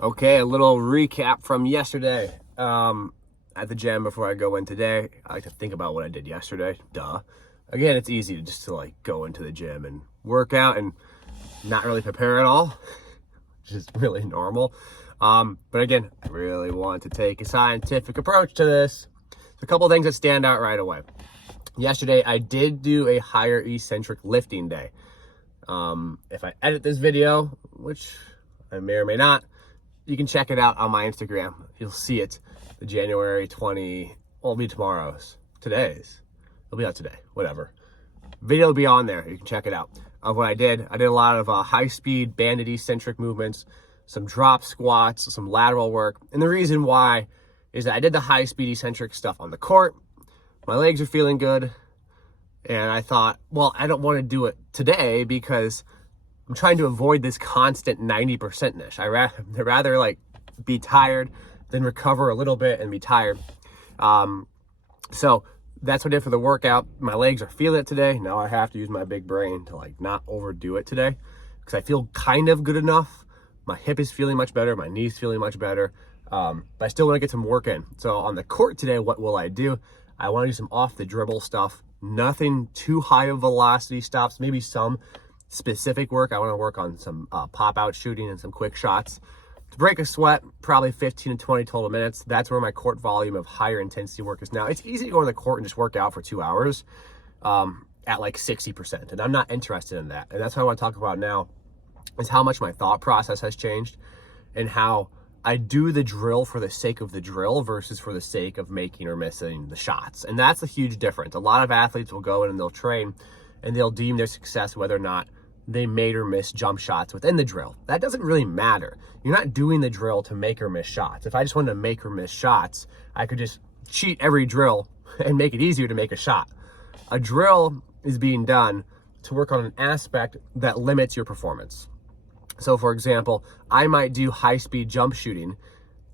Okay, a little recap from yesterday at the gym before I go in today. I like to think about what I did yesterday. Duh. Again, it's easy to just go into the gym and work out and not really prepare at all, which is really normal. But again, I really want to take a scientific approach to this. There's a couple of things that stand out right away. Yesterday, I did do a higher eccentric lifting day. If I edit this video, which I may or may not, you can check it out on my Instagram. You'll see it. The January 20, well, it'll be tomorrow's. Today's. It'll be out today. Whatever. Video will be on there. You can check it out. Of what I did a lot of high-speed banded eccentric movements, some drop squats, some lateral work. And the reason why is that I did the high-speed eccentric stuff on the court. My legs are feeling good. And I thought, well, I don't want to do it today because I'm trying to avoid this constant 90%-ish. I'd rather be tired than recover a little bit and be tired. So that's what I did for the workout. My legs are feeling it today. Now I have to use my big brain to not overdo it today because I feel kind of good enough. My hip is feeling much better. My knee's feeling much better. But I still want to get some work in. So on the court today, what will I do? I want to do some off the dribble stuff. Nothing too high of velocity stops, maybe some specific work. I want to work on some pop-out shooting and some quick shots. To break a sweat, probably 15 to 20 total minutes. That's where my court volume of higher intensity work is now. It's easy to go to the court and just work out for 2 hours at 60%, and I'm not interested in that. And that's what I want to talk about now, is how much my thought process has changed and how I do the drill for the sake of the drill versus for the sake of making or missing the shots. And that's a huge difference. A lot of athletes will go in and they'll train and they'll deem their success whether or not they made or missed jump shots within the drill. That doesn't really matter. You're not doing the drill to make or miss shots. If I just wanted to make or miss shots, I could just cheat every drill and make it easier to make a shot. A drill is being done to work on an aspect that limits your performance. So for example, I might do high-speed jump shooting,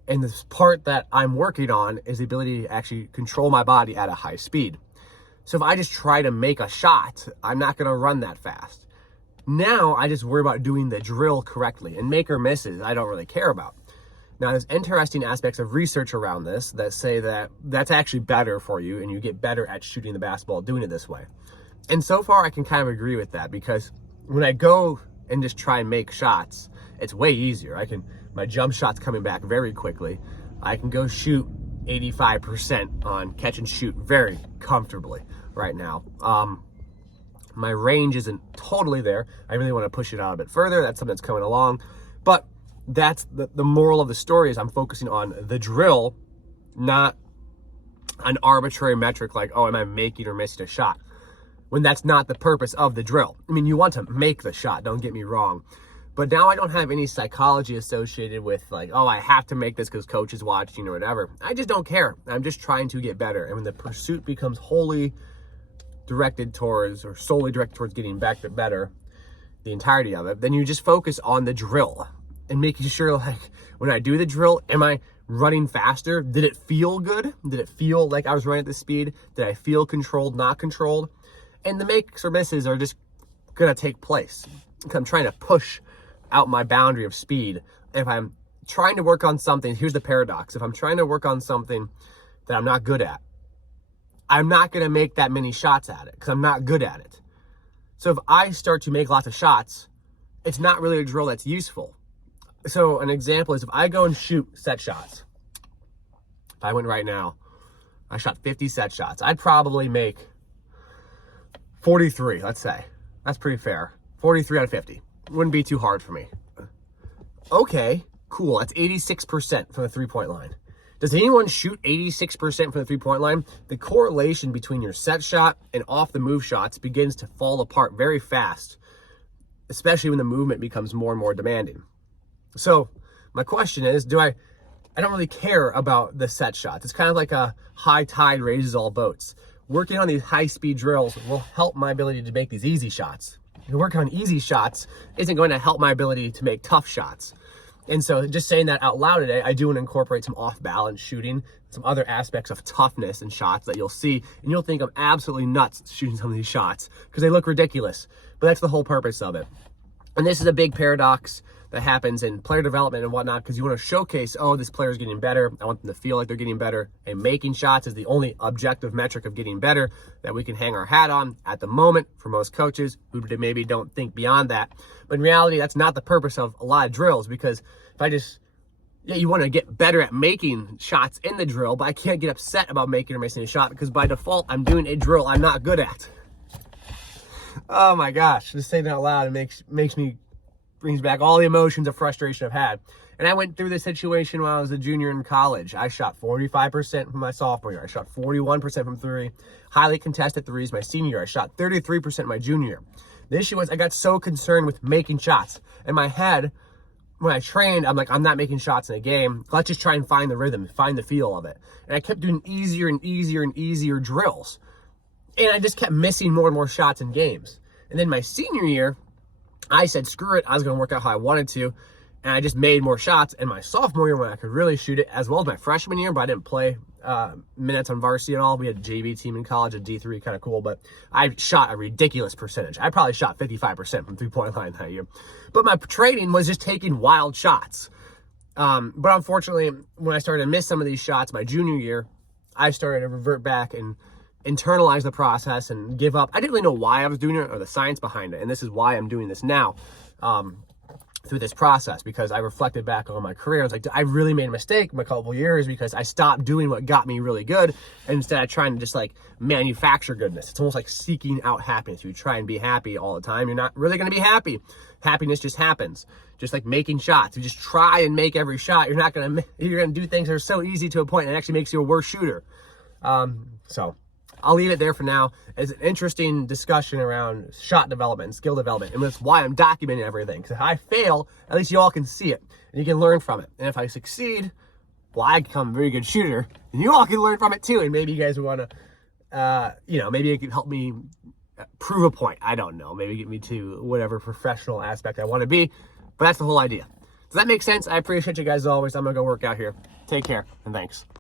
and the part that I'm working on is the ability to actually control my body at a high speed. So if I just try to make a shot, I'm not gonna run that fast. Now I just worry about doing the drill correctly, and make or misses I don't really care about. Now there's interesting aspects of research around this that say that that's actually better for you and you get better at shooting the basketball doing it this way. And so far I can kind of agree with that, because when I go and just try and make shots, it's way easier. My jump shot's coming back very quickly. I can go shoot 85% on catch and shoot very comfortably right now. My range isn't totally there. I really want to push it out a bit further. That's something that's coming along. But that's the moral of the story, is I'm focusing on the drill, not an arbitrary metric like, oh, am I making or missing a shot? When that's not the purpose of the drill. I mean, you want to make the shot, don't get me wrong. But now I don't have any psychology associated with oh, I have to make this because coach is watching or whatever. I just don't care. I'm just trying to get better. And when the pursuit becomes solely directed towards getting back to better, the entirety of it, then you just focus on the drill and making sure when I do the drill, am I running faster? Did it feel good? Did it feel like I was running at this speed? Did I feel controlled, not controlled? And the makes or misses are just gonna take place. I'm trying to push out my boundary of speed. If I'm trying to work on something, here's the paradox. If I'm trying to work on something that I'm not good at, I'm not going to make that many shots at it because I'm not good at it. So if I start to make lots of shots, it's not really a drill that's useful. So an example is if I go and shoot set shots. If I went right now, I shot 50 set shots. I'd probably make 43, let's say. That's pretty fair. 43 out of 50. Wouldn't be too hard for me. Okay, cool. That's 86% from the three-point line. Does anyone shoot 86% from the three-point line? The correlation between your set shot and off-the-move shots begins to fall apart very fast, especially when the movement becomes more and more demanding. So my question is, I don't really care about the set shots. It's kind of like a high tide raises all boats. Working on these high-speed drills will help my ability to make these easy shots. Working on easy shots isn't going to help my ability to make tough shots. And so just saying that out loud today, I do want to incorporate some off-balance shooting, some other aspects of toughness in shots that you'll see, and you'll think I'm absolutely nuts shooting some of these shots because they look ridiculous. But that's the whole purpose of it. And this is a big paradox that happens in player development and whatnot, because you want to showcase, oh, this player is getting better. I want them to feel like they're getting better. And making shots is the only objective metric of getting better that we can hang our hat on at the moment for most coaches who maybe don't think beyond that. But in reality, that's not the purpose of a lot of drills, because if I just, yeah, you want to get better at making shots in the drill, but I can't get upset about making or missing a shot because by default, I'm doing a drill I'm not good at. Oh my gosh, just saying that out loud, it brings back all the emotions of frustration I've had. And I went through this situation when I was a junior in college. I shot 45% from my sophomore year. I shot 41% from three, highly contested threes my senior year. I shot 33% my junior year. The issue was I got so concerned with making shots. In my head, when I trained, I'm like, I'm not making shots in a game. Let's just try and find the rhythm, find the feel of it. And I kept doing easier and easier and easier drills. And I just kept missing more and more shots in games. And then my senior year, I said, screw it. I was going to work out how I wanted to. And I just made more shots. And my sophomore year, when I could really shoot it, as well as my freshman year, but I didn't play minutes on varsity at all. We had a JV team in college, a D3, kind of cool. But I shot a ridiculous percentage. I probably shot 55% from three-point line that year. But my training was just taking wild shots. But unfortunately, when I started to miss some of these shots my junior year, I started to revert back and internalize the process and give up. I didn't really know why I was doing it or the science behind it. And this is why I'm doing this now through this process, because I reflected back on my career. I was like, I really made a mistake in a couple of years because I stopped doing what got me really good. And instead of trying to just like manufacture goodness, it's almost like seeking out happiness. You try and be happy all the time. You're not really going to be happy. Happiness just happens. Just like making shots. You just try and make every shot. You're going to do things that are so easy to a point and it actually makes you a worse shooter. So I'll leave it there for now. It's an interesting discussion around shot development and skill development. And that's why I'm documenting everything. Because if I fail, at least you all can see it. And you can learn from it. And if I succeed, well, I become a very good shooter. And you all can learn from it too. And maybe you guys would want to, maybe it could help me prove a point. I don't know. Maybe get me to whatever professional aspect I want to be. But that's the whole idea. Does that make sense? I appreciate you guys as always. I'm going to go work out here. Take care and thanks.